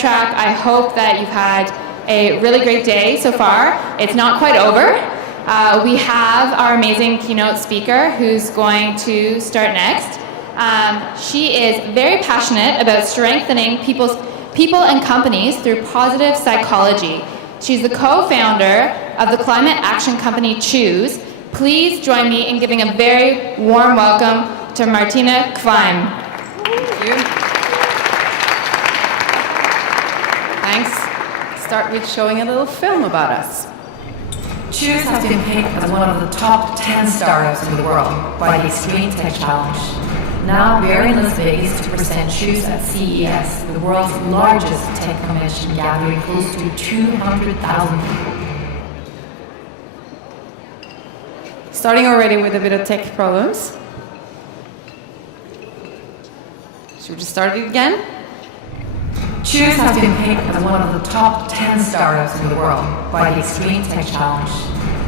track. I hope that you've had a really great day so far. It's not quite over. We have our amazing keynote speaker who's going to start next. She is very passionate about strengthening people and companies through positive psychology. She's the co-founder of the climate action company Chooose. Please join me in giving a very warm welcome to Martine Kveim. Thank you. Thanks. Start with showing a little film about us. Chooose has been picked as one of the top 10 startups in the world by the Extreme Tech Challenge. Now we are in Las Vegas to present Chooose at CES, the world's largest tech convention gathering close to 200,000 people. Starting already with a bit of tech problems. Should we just start it again? Chooose has been picked as one of the top 10 startups in the world by the Extreme Tech Challenge.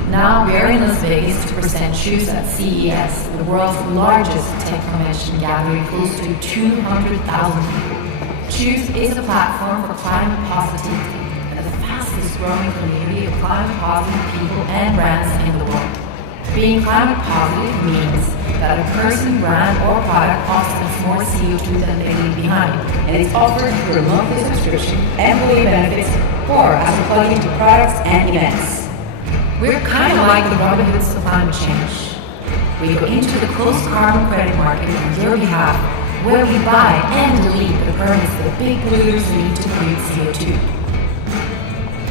Now we are in Las Vegas to present Chooose at CES, the world's largest tech convention gathering close to 200,000 people. Chooose is a platform for climate positivity and the fastest growing community of climate positive people and brands in the world. Being climate positive means that a person, brand, or product offsets more CO2 than they leave behind, and is offered through a monthly subscription, employee benefits, or as a plug-in to products and events. We're kind of like the Robin Hoods of climate change. We go into the closed carbon credit market on your behalf, where we buy and delete the permits that big polluters need to pollute CO2.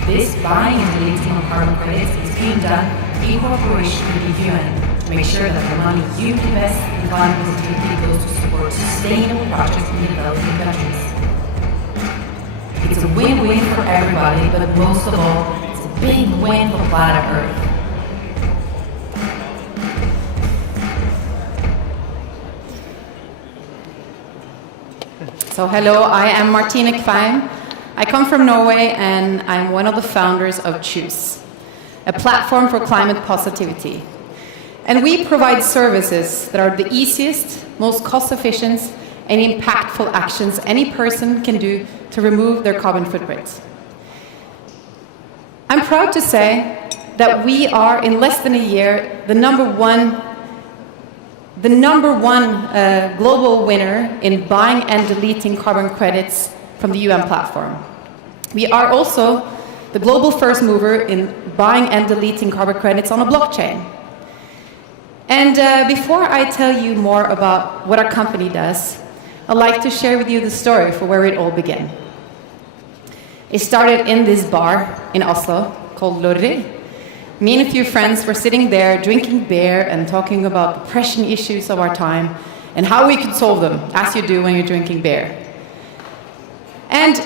This buying and deleting of carbon credits is being done in cooperation with the UN to make sure that the money you invest in climate positivity goes to support sustainable projects in developing countries. It's a win-win for everybody, but most of all, it's a big win for planet Earth. So hello, I am Martine Kveim. I come from Norway and I'm one of the founders of Chooose, a platform for climate positivity. And we provide services that are the easiest, most cost-efficient and impactful actions any person can do to remove their carbon footprint. I'm proud to say that we are, in less than a year, the number one global winner in buying and deleting carbon credits from the UN platform. We are also the global first mover in buying and deleting carbon credits on a blockchain. And before I tell you more about what our company does, I'd like to share with you the story for where it all began. It started in this bar in Oslo called Lorry. Me and a few friends were sitting there drinking beer and talking about the pressing issues of our time and how we could solve them, as you do when you're drinking beer. And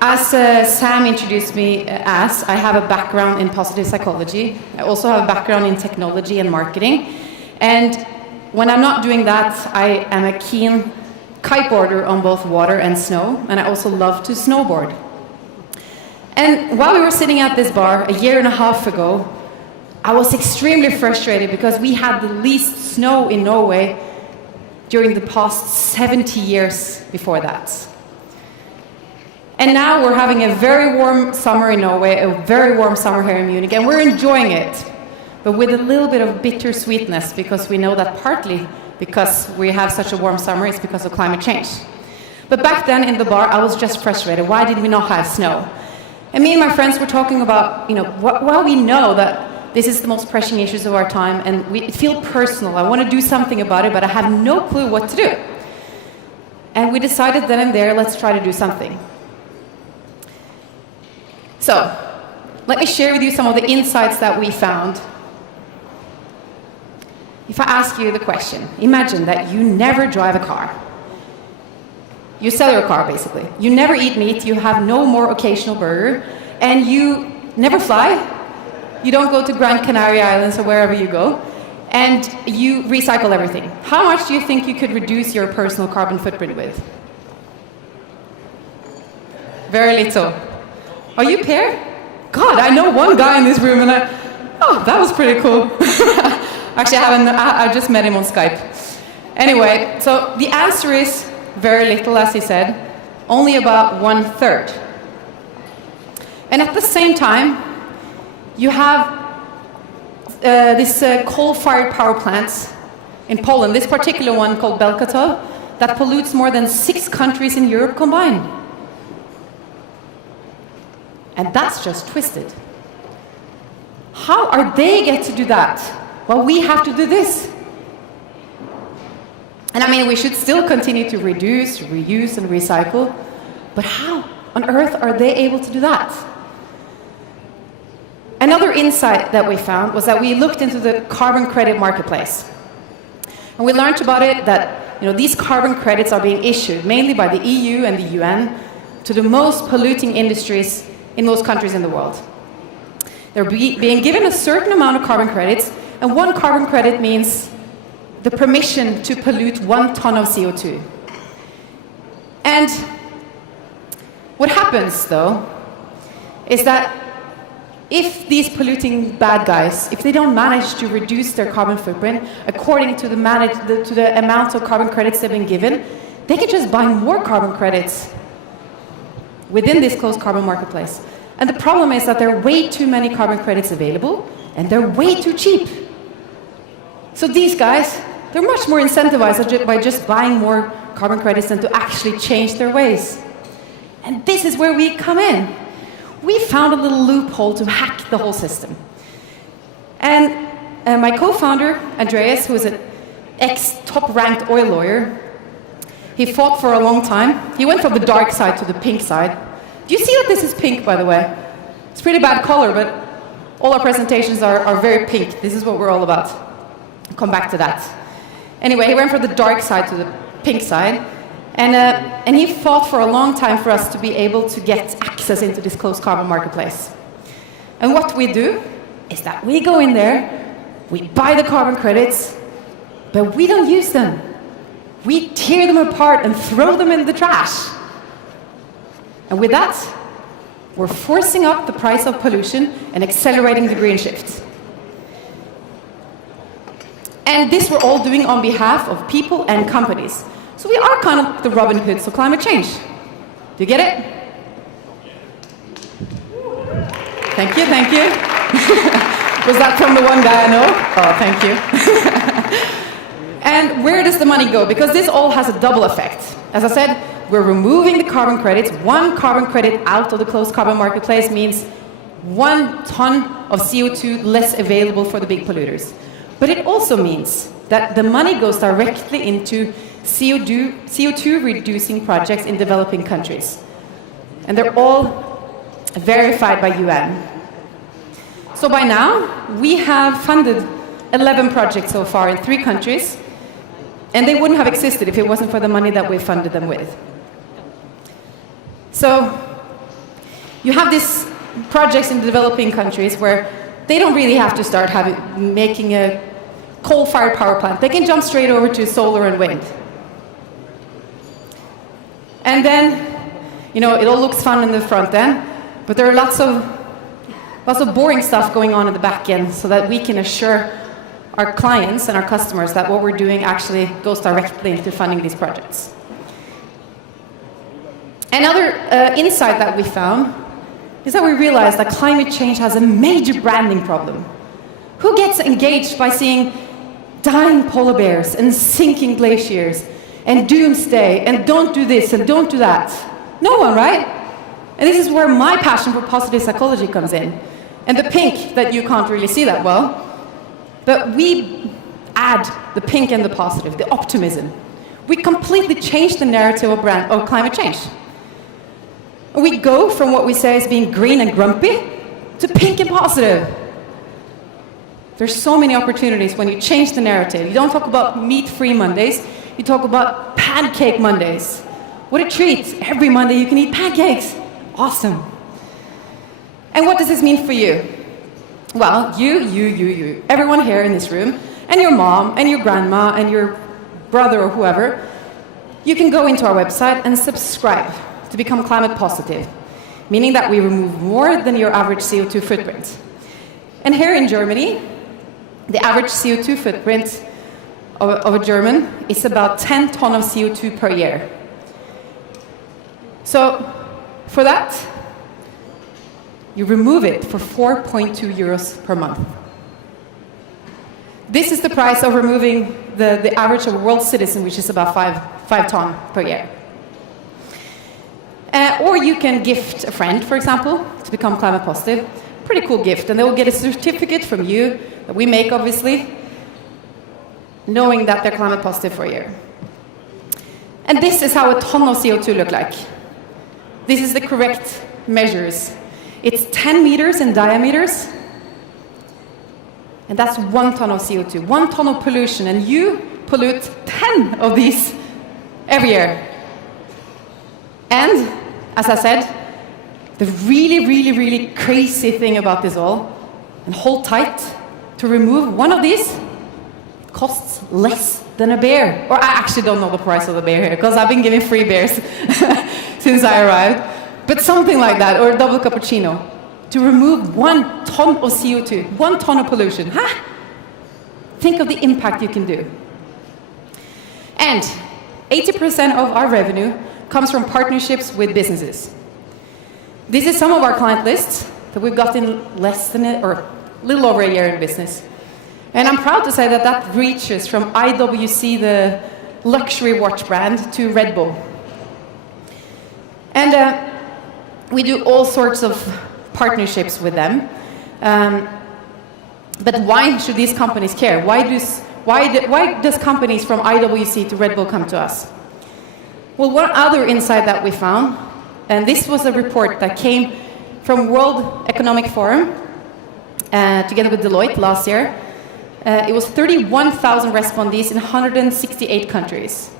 as Sam introduced me as, I have a background in positive psychology. I also have a background in technology and marketing. And when I'm not doing that, I am a keen kiteboarder on both water and snow, and I also love to snowboard. And while we were sitting at this bar a year and a half ago, I was extremely frustrated because we had the least snow in Norway during the past 70 years before that. And now we're having a very warm summer in Norway, a very warm summer here in Munich, and we're enjoying it, but with a little bit of bittersweetness, because we know that partly because we have such a warm summer, it's because of climate change. But back then in the bar, I was just frustrated. Why did we not have snow? And me and my friends were talking about, while we know that this is the most pressing issues of our time, and it feels personal, I want to do something about it, but I have no clue what to do. And we decided then and there, let's try to do something. So, let me share with you some of the insights that we found. If I ask you the question, imagine that you never drive a car. You sell your car, basically. You never eat meat, you have no more occasional burger, and you never fly. You don't go to Gran Canaria Islands or wherever you go, and you recycle everything. How much do you think you could reduce your personal carbon footprint with? Very little. Are you Per? God, I know one guy in this room, and that was pretty cool. Actually, I just met him on Skype. Anyway, so the answer is very little, as he said, only about 1/3. And at the same time, you have this coal-fired power plant in Poland, this particular one called Belkatov, that pollutes more than 6 countries in Europe combined. And that's just twisted. How are they get to do that while we have to do this? And I mean, we should still continue to reduce, reuse, and recycle, but how on earth are they able to do that? Another insight that we found was that we looked into the carbon credit marketplace. And we learned about it that these carbon credits are being issued mainly by the EU and the UN to the most polluting industries in most countries in the world. They're being given a certain amount of carbon credits, and 1 carbon credit means the permission to pollute 1 ton of CO2. And what happens, though, is that if these polluting bad guys, if they don't manage to reduce their carbon footprint according to the amount of carbon credits they've been given, they can just buy more carbon credits within this closed carbon marketplace. And the problem is that there are way too many carbon credits available, and they're way too cheap. So these guys, they're much more incentivized by just buying more carbon credits than to actually change their ways. And this is where we come in. We found a little loophole to hack the whole system. And my co-founder, Andreas, who is an ex-top-ranked oil lawyer, he fought for a long time. He went from the dark side to the pink side. Do you see that this is pink, by the way? It's a pretty bad color, but all our presentations are very pink. This is what we're all about. I'll come back to that. Anyway, he went from the dark side to the pink side. And he fought for a long time for us to be able to get access into this closed carbon marketplace. And what we do is that we go in there, we buy the carbon credits, but we don't use them. We tear them apart and throw them in the trash. And with that, we're forcing up the price of pollution and accelerating the green shift. And this we're all doing on behalf of people and companies. So we are kind of the Robin Hoods of climate change. Do you get it? Thank you, thank you. Was that from the one guy I know? Oh, thank you. And where does the money go? Because this all has a double effect. As I said, we're removing the carbon credits. 1 carbon credit out of the closed carbon marketplace means 1 ton of CO2 less available for the big polluters. But it also means that the money goes directly into CO2 reducing projects in developing countries. And they're all verified by UN. So by now, we have funded 11 projects so far in 3 countries, and they wouldn't have existed if it wasn't for the money that we funded them with. So you have these projects in the developing countries where they don't really have to start making a coal-fired power plant. They can jump straight over to solar and wind. And then, it all looks fun in the front end, but there are lots of boring stuff going on in the back end so that we can assure our clients and our customers that what we're doing actually goes directly into funding these projects. Another insight that we found is that we realized that climate change has a major branding problem. Who gets engaged by seeing dying polar bears and sinking glaciers and doomsday and don't do this and don't do that? No one, right? And this is where my passion for positive psychology comes in. And the pink that you can't really see that well, but we add the pink and the positive, the optimism. We completely change the narrative of climate change. We go from what we say is being green and grumpy to pink and positive. There's so many opportunities when you change the narrative. You don't talk about meat-free Mondays, you talk about pancake Mondays. What a treat. Every Monday you can eat pancakes. Awesome. And what does this mean for you? Well, you, everyone here in this room, and your mom, and your grandma, and your brother or whoever, you can go into our website and subscribe to become climate positive, meaning that we remove more than your average CO2 footprint. And here in Germany, the average CO2 footprint of a German is about 10 tons of CO2 per year. So, for that, you remove it for 4.2 euros per month. This is the price of removing the average of a world citizen, which is about 5 tons per year. Or you can gift a friend, for example, to become climate positive. Pretty cool gift. And they will get a certificate from you, that we make obviously, knowing that they're climate positive for a year. And this is how a ton of CO2 look like. This is the correct measures. It's 10 meters in diameters. And that's 1 ton of CO2, 1 ton of pollution, and you pollute 10 of these every year. And, as I said, the really, really, really crazy thing about this all, and hold tight, to remove one of these costs less than a beer. Or I actually don't know the price of the beer here, because I've been giving free beers since I arrived. But something like that, or a double cappuccino. To remove 1 ton of CO2, 1 ton of pollution. Huh? Think of the impact you can do. And 80% of our revenue comes from partnerships with businesses. This is some of our client lists that we've got in less than or a little over a year in business. And I'm proud to say that that reaches from IWC, the luxury watch brand, to Red Bull. And we do all sorts of partnerships with them. But why should these companies care? Why does companies from IWC to Red Bull come to us? Well, one other insight that we found, and this was a report that came from World Economic Forum, together with Deloitte last year. It was 31,000 respondees in 168 countries.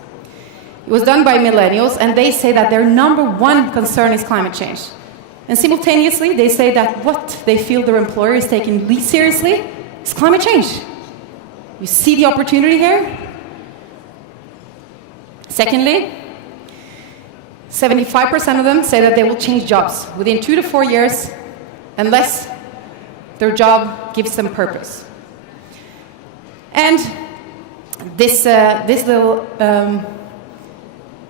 It was done by millennials, and they say that their #1 concern is climate change. And simultaneously, they say that what they feel their employer is taking least seriously is climate change. You see the opportunity here? Secondly, 75% of them say that they will change jobs within 2 to 4 years unless their job gives them purpose. And this little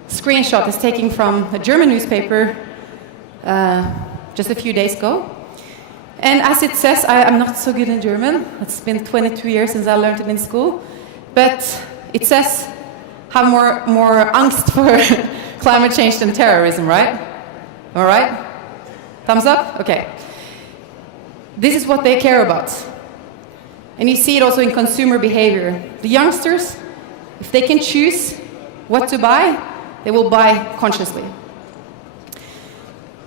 screenshot is taken from a German newspaper just a few days ago. And as it says, I'm not so good in German. It's been 22 years since I learned it in school. But it says, have more angst for climate change than terrorism, right? All right? Thumbs up? Okay. This is what they care about. And you see it also in consumer behavior. The youngsters, if they can choose what to buy, they will buy consciously.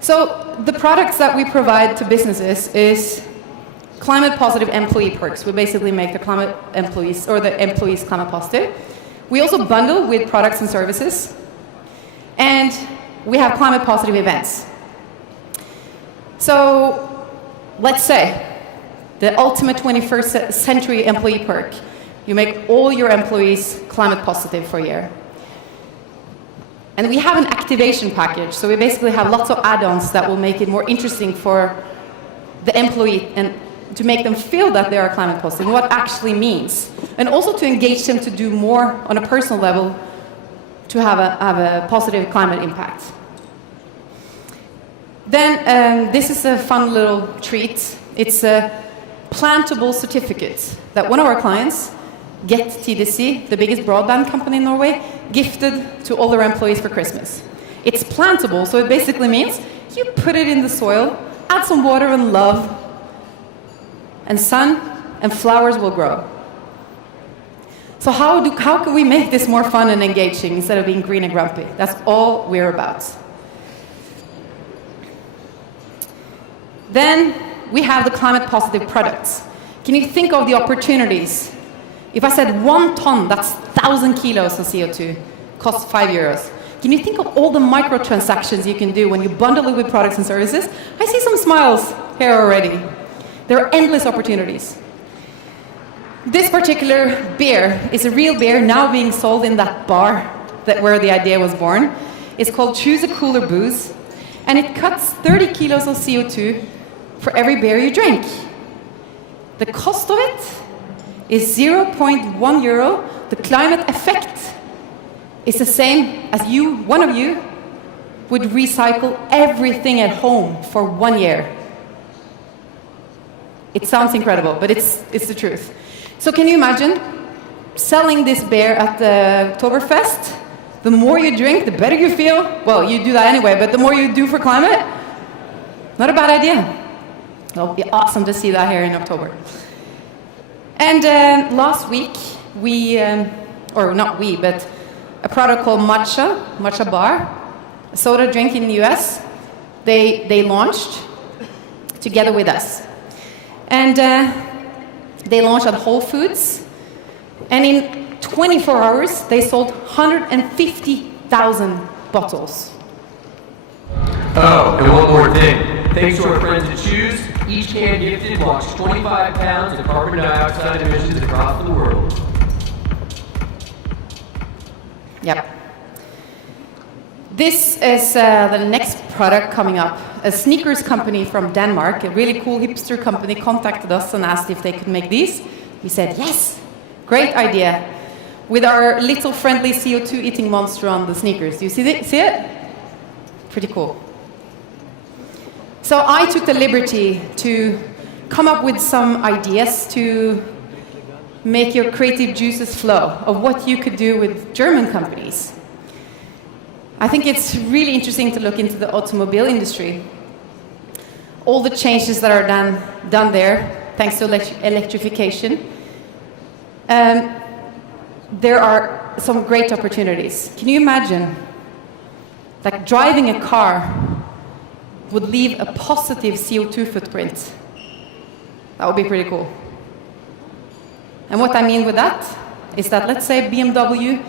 So the products that we provide to businesses is climate positive employee perks. We basically make the climate employees, or the employees, climate positive. We also bundle with products and services. And we have climate positive events. So let's say the ultimate 21st century employee perk. You make all your employees climate positive for a year. And we have an activation package, so we basically have lots of add-ons that will make it more interesting for the employee and to make them feel that they are climate positive, and what actually means. And also to engage them to do more on a personal level to have a positive climate impact. Then this is a fun little treat. It's a plantable certificate that one of our clients, Get TDC, the biggest broadband company in Norway, gifted to all their employees for Christmas. It's plantable, so it basically means you put it in the soil, add some water and love, and sun, and flowers will grow. So how can we make this more fun and engaging instead of being green and grumpy? That's all we're about. Then we have the climate positive products. Can you think of the opportunities? If I said 1 ton, that's 1,000 kilos of CO2, costs 5 euros. Can you think of all the microtransactions you can do when you bundle it with products and services? I see some smiles here already. There are endless opportunities. This particular beer is a real beer now being sold in that bar where the idea was born. It's called Chooose a Cooler Booze, and it cuts 30 kilos of CO2 for every beer you drink. The cost of it is 0.1 euro. The climate effect is the same as one of you would recycle everything at home for 1 year. It sounds incredible, but it's the truth. So can you imagine selling this beer at the Oktoberfest? The more you drink, the better you feel. Well, you do that anyway, but the more you do for climate, not a bad idea. It'll be awesome to see that here in October. And last week, but a product called Matcha Bar, a soda drink in the US, they launched together with us. And they launched at Whole Foods, and in 24 hours, they sold 150,000 bottles. Oh, and one more thing. Thanks to our friends at Chooose, each can gifted blocks 25 pounds of carbon dioxide emissions across the world. Yep. This is the next product coming up. A sneakers company from Denmark, a really cool hipster company, contacted us and asked if they could make these. We said, yes, great idea. With our little friendly CO2 eating monster on the sneakers. Do you see it? Pretty cool. So I took the liberty to come up with some ideas to make your creative juices flow of what you could do with German companies. I think it's really interesting to look into the automobile industry. All the changes that are done there, thanks to electrification. There are some great opportunities. Can you imagine that driving a car would leave a positive CO2 footprint? That would be pretty cool. And what I mean with that is that, let's say BMW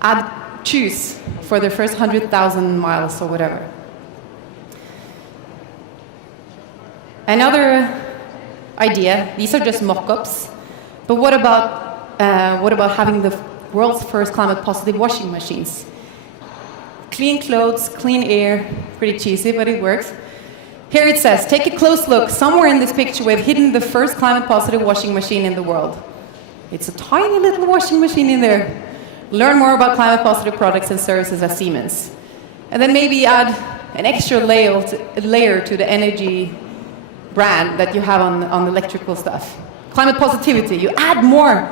add Chooose for their first 100,000 miles or whatever. Another idea, these are just mock-ups, but what about having the world's first climate-positive washing machines? Clean clothes, clean air, pretty cheesy, but it works. Here it says, take a close look. Somewhere in this picture we've hidden the first climate-positive washing machine in the world. It's a tiny little washing machine in there. Learn more about climate-positive products and services at Siemens. And then maybe add an extra layer to the energy brand that you have on electrical stuff. Climate positivity, you add more,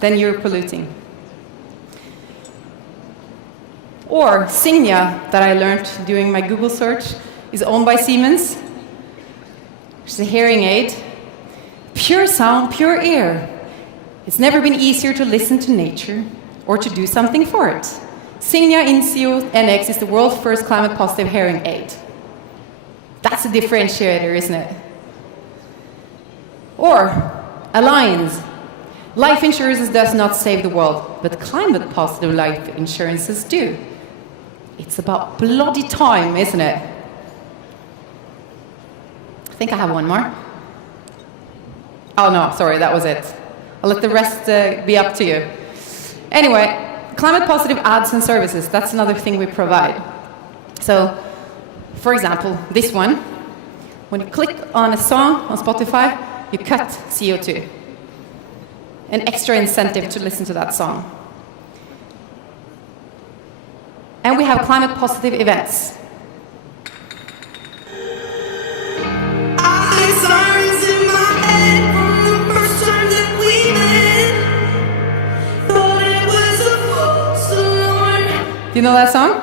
then you're polluting. Or Signia, that I learned doing my Google search, is owned by Siemens. It's a hearing aid. Pure sound, pure air. It's never been easier to listen to nature or to do something for it. Signia Incio NX is the world's first climate-positive hearing aid. That's a differentiator, isn't it? Or Allianz. Life insurances does not save the world, but climate-positive life insurances do. It's about bloody time, isn't it? I think I have one more. Oh no, sorry, that was it. I'll let the rest be up to you. Anyway, climate-positive ads and services, that's another thing we provide. So, for example, this one, when you click on a song on Spotify, you cut CO2. An extra incentive to listen to that song. And we have climate-positive events. Do you know that song?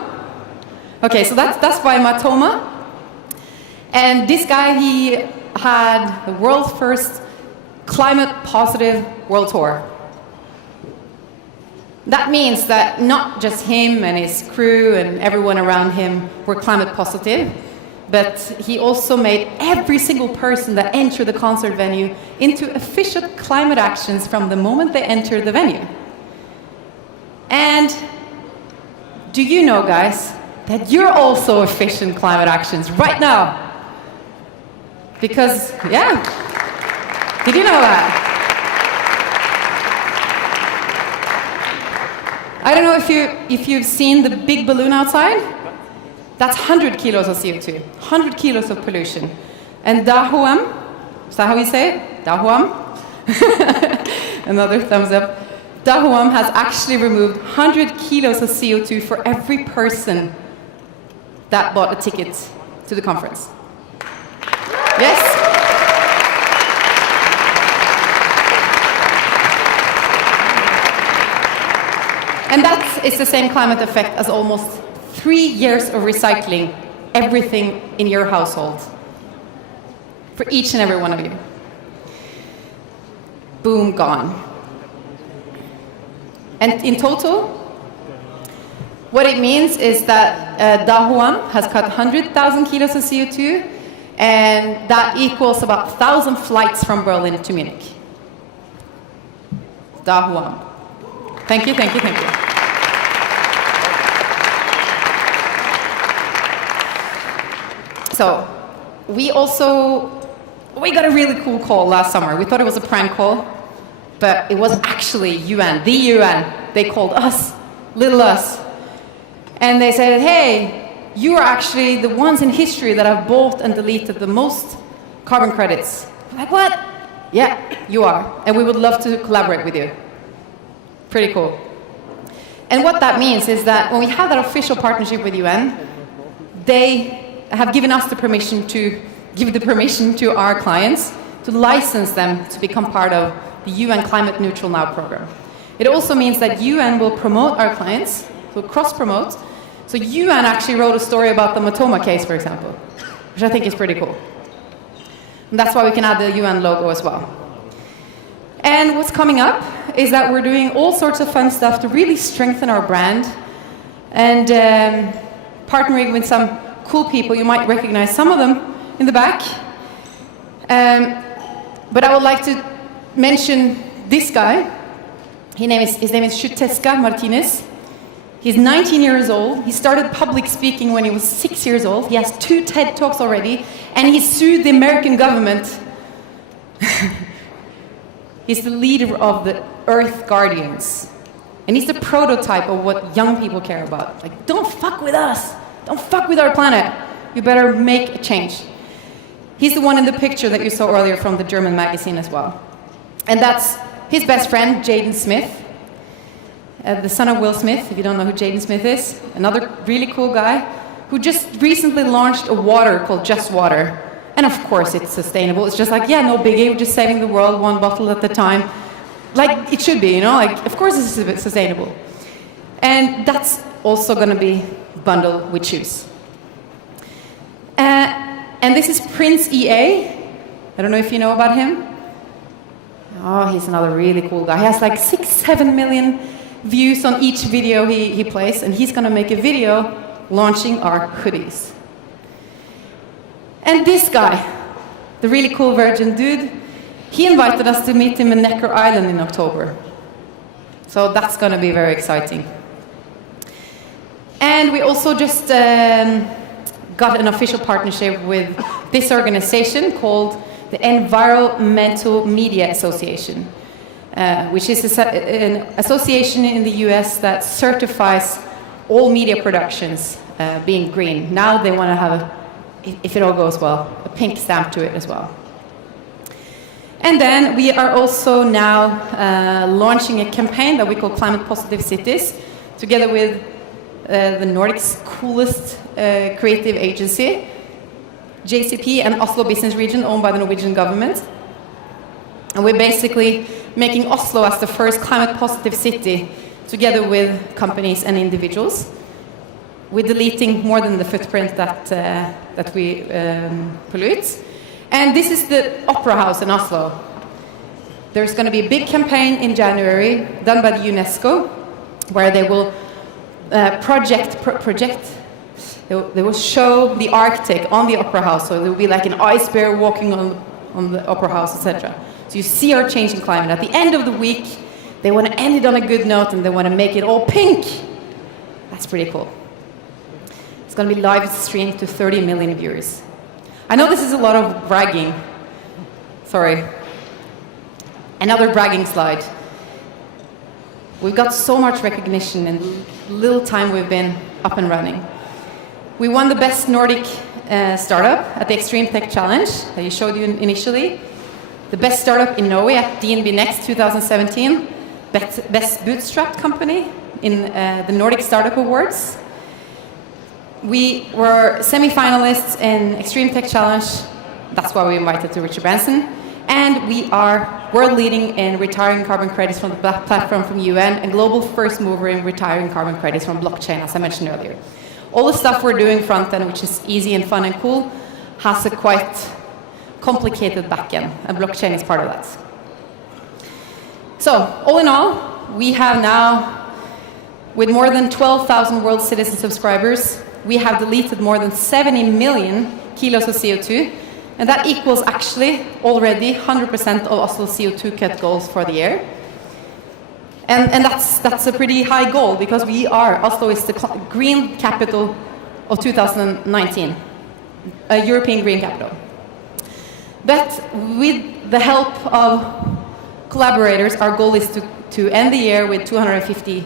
Okay, so that's by Matoma. And this guy, he had the world's first climate-positive world tour. That means that not just him and his crew and everyone around him were climate positive, but he also made every single person that entered the concert venue into efficient climate actions from the moment they entered the venue. And do you know, guys, that you're also efficient climate actions right now? Because, yeah, did you know that? I don't know if you've seen the big balloon outside. That's 100 kilos of CO2, 100 kilos of pollution. And Daho.am, is that how you say it? Daho.am? Another thumbs up. Daho.am has actually removed 100 kilos of CO2 for every person that bought a ticket to the conference. Yes? And that is the same climate effect as almost 3 years of recycling everything in your household. For each and every one of you. Boom, gone. And in total, what it means is that Daho.am has cut 100,000 kilos of CO2, and that equals about 1,000 flights from Berlin to Munich. Daho.am. Thank you, thank you, thank you. So, we got a really cool call last summer. We thought it was a prank call, but it was actually UN, the UN. They called us, little us. And they said, hey, you are actually the ones in history that have bought and deleted the most carbon credits. We're like, what? Yeah, you are. And we would love to collaborate with you. Pretty cool. And what that means is that when we have that official partnership with UN, they have given us the permission to give the permission to our clients to license them to become part of the UN Climate Neutral Now program. It also means that UN will promote our clients, so cross-promote. So UN actually wrote a story about the Matoma case, for example, which I think is pretty cool. And that's why we can add the UN logo as well. And what's coming up is that we're doing all sorts of fun stuff to really strengthen our brand and partnering with some cool people. You might recognize some of them in the back. But I would like to mention this guy. His name is Testa Martinez. He's 19 years old. He started public speaking when he was 6 years old. He has 2 TED Talks already, and he sued the American government. He's the leader of the Earth Guardians. And he's the prototype of what young people care about. Like, don't fuck with us. Don't fuck with our planet. You better make a change. He's the one in the picture that you saw earlier from the German magazine as well. And that's his best friend, Jaden Smith. The son of Will Smith, if you don't know who Jaden Smith is. Another really cool guy who just recently launched a water called Just Water. And of course it's sustainable. It's just like, yeah, no biggie, we're just saving the world 1 bottle at a time. Like it should be, you know, like of course this is a bit sustainable. And that's also going to be bundled with Chooose. And this is Prince EA. I don't know if you know about him. Oh, he's another really cool guy. He has like 6-7 million views on each video he plays, and he's going to make a video launching our hoodies. And this guy, the really cool Virgin dude, he invited us to meet him in Necker Island in October. So that's going to be very exciting. And we also just got an official partnership with this organization called the Environmental Media Association, which is an association in the US that certifies all media productions being green. Now they want to have, if it all goes well, a pink stamp to it as well. And then we are also now launching a campaign that we call Climate Positive Cities, together with the Nordic's coolest creative agency, JCP, and Oslo Business Region, owned by the Norwegian government. And we're basically making Oslo as the first climate positive city, together with companies and individuals. We're deleting more than the footprint that we pollute. And this is the Opera House in Oslo. There's going to be a big campaign in January done by the UNESCO, where they will they will show the Arctic on the Opera House. So there will be like an ice bear walking on the Opera House, etc. So you see our changing climate. At the end of the week, they want to end it on a good note, and they want to make it all pink. That's pretty cool. It's going to be live streamed to 30 million viewers. I know this is a lot of bragging. Sorry. Another bragging slide. We've got so much recognition in little time we've been up and running. We won the best Nordic startup at the Extreme Tech Challenge that you showed you initially. The best startup in Norway at DNB Next 2017. Best bootstrapped company in the Nordic Startup Awards. We were semi-finalists in Extreme Tech Challenge. That's why we invited to Richard Branson. And we are world leading in retiring carbon credits from the platform from UN, and global first mover in retiring carbon credits from blockchain, as I mentioned earlier. All the stuff we're doing front end, which is easy and fun and cool, has a quite complicated back end, and blockchain is part of that. So, all in all, we have now, with more than 12,000 world citizen subscribers, we have deleted more than 70 million kilos of CO2, and that equals actually already 100% of Oslo's CO2 cut goals for the year. And that's a pretty high goal, because Oslo is the green capital of 2019, a European green capital. But with the help of collaborators, our goal is to end the year with 250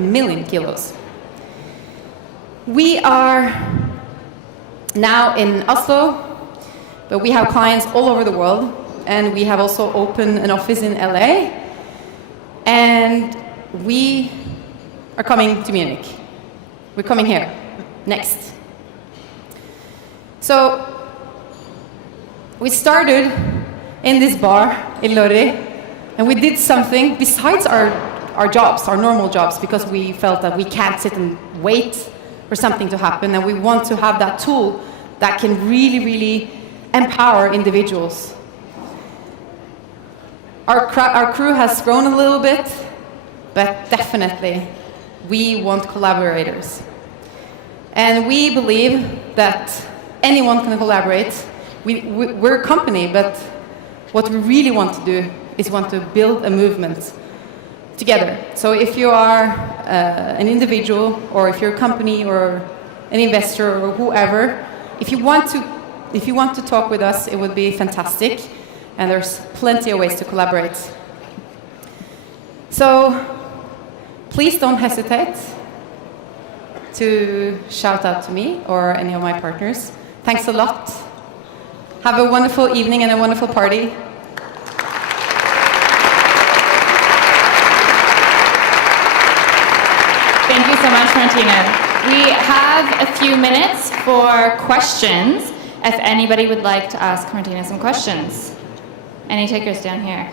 million kilos. We are now in Oslo, but we have clients all over the world, and we have also opened an office in LA, and we are coming to Munich. We're coming here next. So we started in this bar in Lorry, and we did something besides our jobs, our normal jobs, because we felt that we can't sit and wait for something to happen, and we want to have that tool that can really, really empower individuals. Our crew has grown a little bit, but definitely we want collaborators. And we believe that anyone can collaborate. We're a company, but what we really want to do is want to build a movement together. So if you are an individual, or if you're a company or an investor or whoever, if you want to talk with us, it would be fantastic, and there's plenty of ways to collaborate. So please don't hesitate to shout out to me or any of my partners. Thanks a lot. Have a wonderful evening and a wonderful party. Thank you so much, Martine. We have a few minutes for questions, if anybody would like to ask Martine some questions. Any takers down here?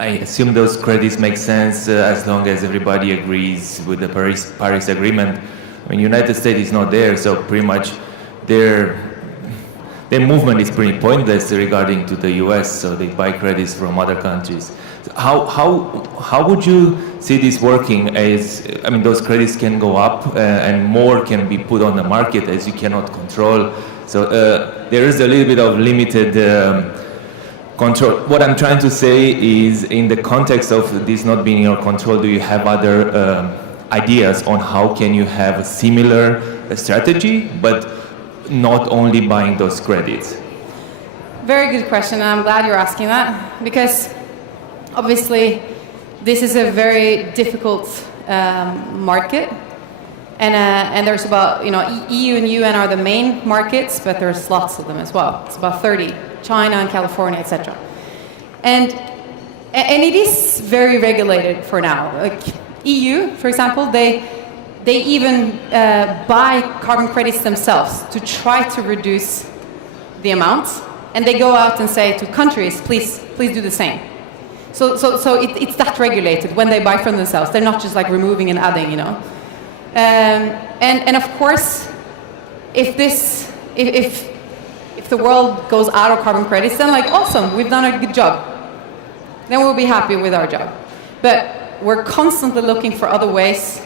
I assume those credits make sense as long as everybody agrees with the Paris Agreement. I mean, United States is not there, so pretty much their movement is pretty pointless regarding to the US, so they buy credits from other countries. How would you see this working? I mean, those credits can go up and more can be put on the market, as you cannot control. So there is a little bit of limited control. What I'm trying to say is, in the context of this not being in your control, do you have other ideas on how can you have a similar strategy, but not only buying those credits? Very good question, and I'm glad you're asking that, because obviously this is a very difficult market, and there's about, EU and UN are the main markets, but there's lots of them as well. It's about 30, China and California, etc. And it is very regulated for now. Like EU, for example, they even buy carbon credits themselves to try to reduce the amount, and they go out and say to countries, please do the same. So it's that regulated when they buy from themselves. They're not just like removing and adding, And of course, if the world goes out of carbon credits, then like, awesome, we've done a good job. Then we'll be happy with our job. But we're constantly looking for other ways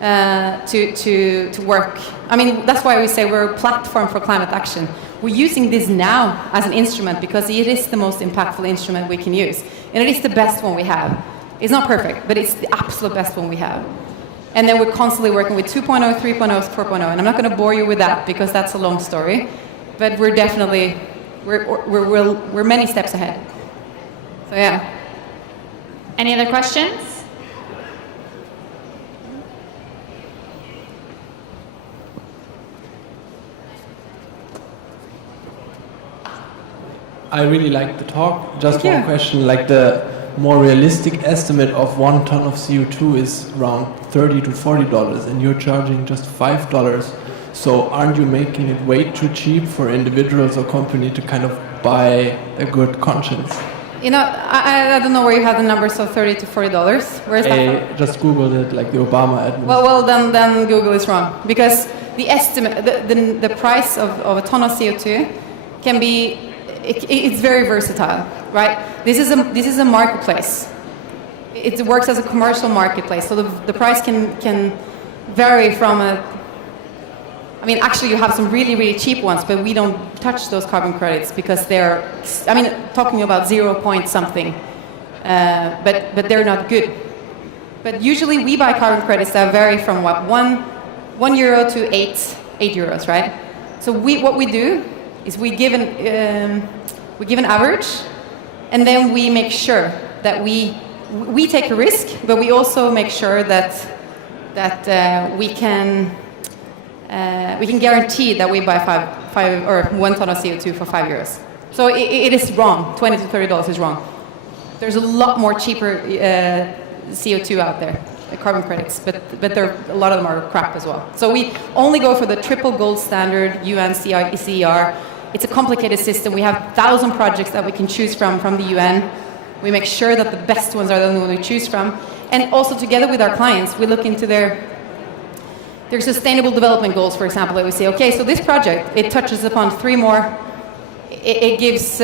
to work. I mean, that's why we say we're a platform for climate action. We're using this now as an instrument because it is the most impactful instrument we can use. And it is the best one we have. It's not perfect, but it's the absolute best one we have. And then we're constantly working with 2.0, 3.0, 4.0. And I'm not going to bore you with that because that's a long story. But we're definitely, we're many steps ahead. So yeah. Any other questions? I really liked the talk. Just one question, like the more realistic estimate of 1 ton of CO2 is around $30 to $40, and you're charging just $5. So aren't you making it way too cheap for individuals or company to kind of buy a good conscience? You know, I don't know where you have the numbers of $30 to $40. Where is that I just Googled it, like the Obama admin. Well, then Google is wrong, because the estimate, the price of a ton of CO2 can be, it's very versatile, right? This is a marketplace. It works as a commercial marketplace, so the price can vary from I mean, actually, you have some really, really cheap ones, but we don't touch those carbon credits because they're, I mean, talking about 0 point something, but they're not good. But usually we buy carbon credits that vary from what, €1 to 8 euros, right? So what we do is we give an average, and then we make sure that we take a risk, but we also make sure that we can guarantee that we buy 1 ton of CO2 for €5. So it is wrong. $20 to $30 is wrong. There's a lot more cheaper CO2 out there, carbon credits, but a lot of them are crap as well. So we only go for the triple gold standard UN CER. It's a complicated system. We have 1,000 projects that we can choose from the UN. We make sure that the best ones are the ones we choose from. And also together with our clients, we look into their sustainable development goals, for example, that we say, okay, so this project, it touches upon 3 more. It gives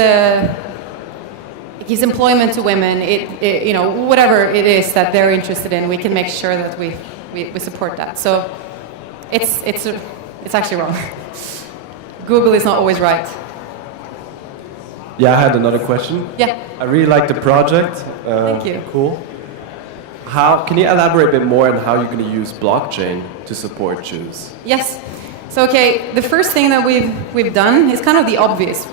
employment to women. You know, whatever it is that they're interested in, we can make sure that we support that. So it's actually wrong. Google is not always right. Yeah, I had another question. Yeah. I really like the project. Thank you. Cool. Can you elaborate a bit more on how you're going to use blockchain to support Chooose? Yes. So, okay, the first thing that we've done is kind of the obvious.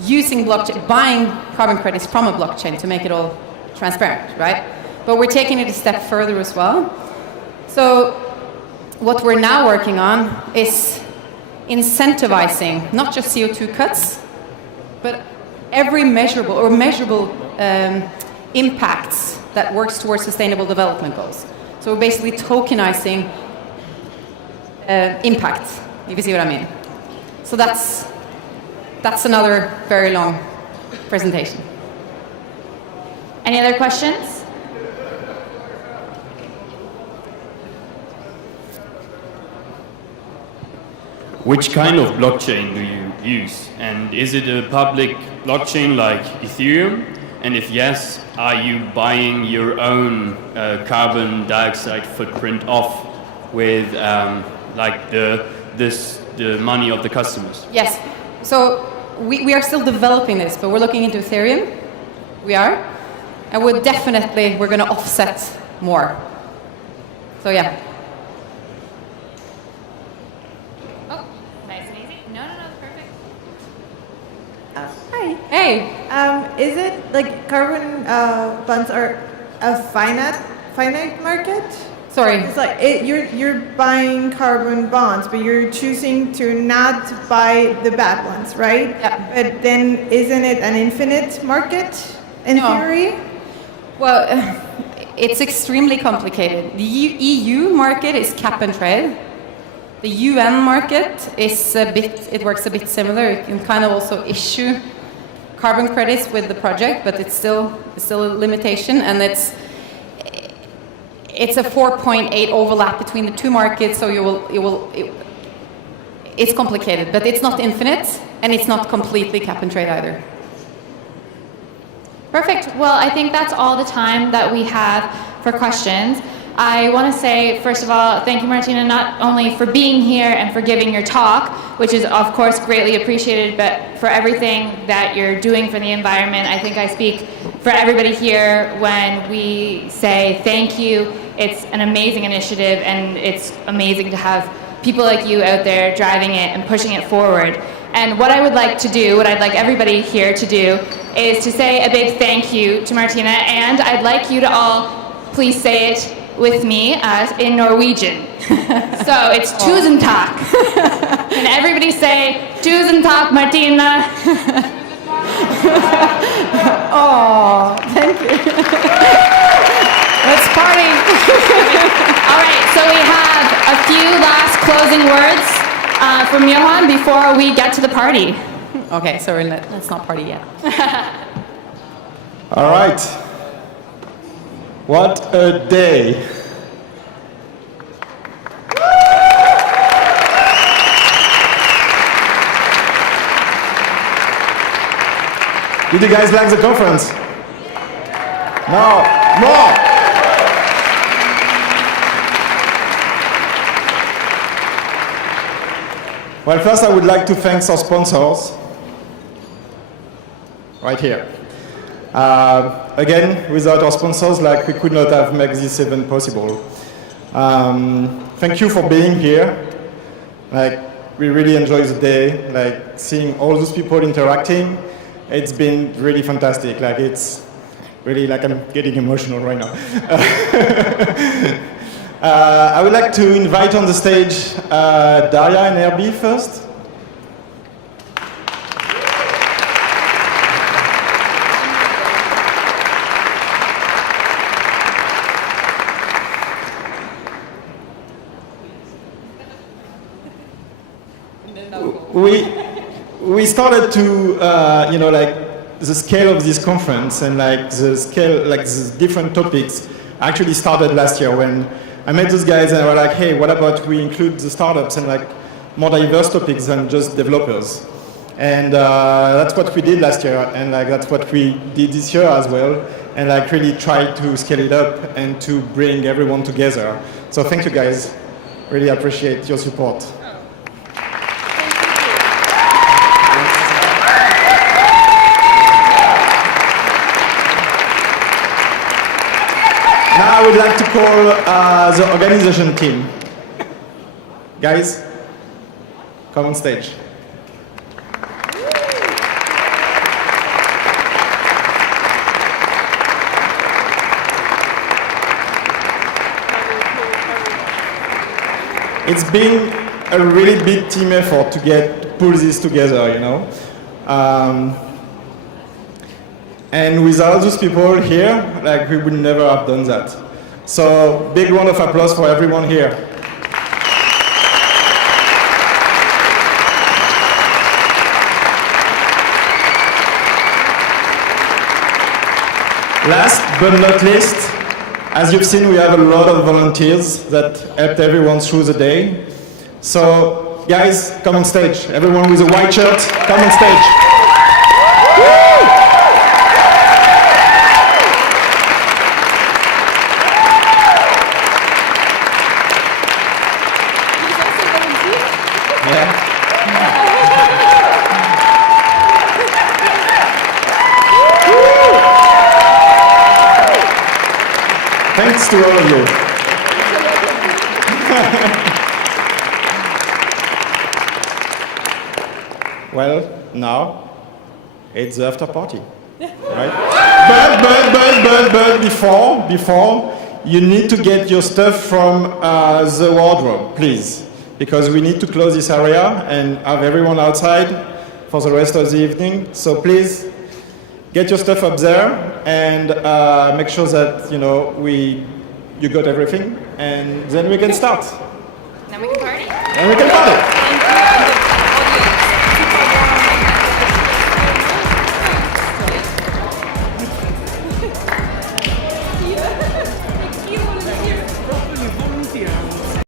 Using blockchain, buying carbon credits from a blockchain to make it all transparent, right? But we're taking it a step further as well. So, what we're now working on is incentivizing not just CO2 cuts, but every measurable impacts that works towards sustainable development goals. So we're basically tokenizing impact, if you see what I mean. So that's another very long presentation. Any other questions? Which kind of blockchain do you use? And is it a public blockchain like Ethereum? And if yes, are you buying your own carbon dioxide footprint off with like the money of the customers? Yes. So we are still developing this, but we're looking into Ethereum. We are. And we're going to offset more. So yeah. Oh, nice and easy. No, perfect. Hi. Hey. Is it like carbon bonds are a finite market? Sorry. It's like you're buying carbon bonds, but you're choosing to not buy the bad ones, right? Yeah. But then isn't it an infinite market in theory? Well, it's extremely complicated. The EU market is cap and trade. The UN market is it works a bit similar. You can kind of also issue carbon credits with the project, but it's still a limitation, and it's a 4.8 overlap between the two markets. So it's complicated, but it's not infinite, and it's not completely cap and trade either. Perfect. Well, I think that's all the time that we have for questions. I want to say, first of all, thank you, Martina, not only for being here and for giving your talk, which is, of course, greatly appreciated, but for everything that you're doing for the environment. I think I speak for everybody here when we say thank you. It's an amazing initiative, and it's amazing to have people like you out there driving it and pushing it forward. And what I would like to do, what I'd like everybody here to do, is to say a big thank you to Martina, and I'd like you to all please say it with me in Norwegian. So it's Tusen takk. Can everybody say Tusen takk, Martina? Oh, closing words from Johan before we get to the party. Okay, sorry, let's not party yet. All right. What a day. Did you guys like the conference? No, more! Well, first I would like to thank our sponsors. Right here. Again, without our sponsors, we could not have made this event possible. Thank you for being here. We really enjoy the day, seeing all those people interacting. It's been really fantastic. It's really I'm getting emotional right now. I would like to invite on the stage Daria and Herbie first. We started to, the scale of this conference and the scale, the different topics actually started last year when I met those guys and I was like, hey, what about we include the startups and more diverse topics than just developers? And that's what we did last year, and that's what we did this year as well, and really tried to scale it up and to bring everyone together. So thank you guys, really appreciate your support. Now I would like to call the organization team. Guys, come on stage. It's been a really big team effort to pull this together, And without those people here, we would never have done that. So, big round of applause for everyone here. Last but not least, as you've seen, we have a lot of volunteers that helped everyone through the day. So, guys, come on stage. Everyone with a white shirt, come on stage. Woo! Thanks to all of you. Well, now it's the after party, right? But before you need to get your stuff from the wardrobe, please, because we need to close this area and have everyone outside for the rest of the evening. So please get your stuff up there and make sure that you got everything, and then we can start. Then we can party. Then we can party.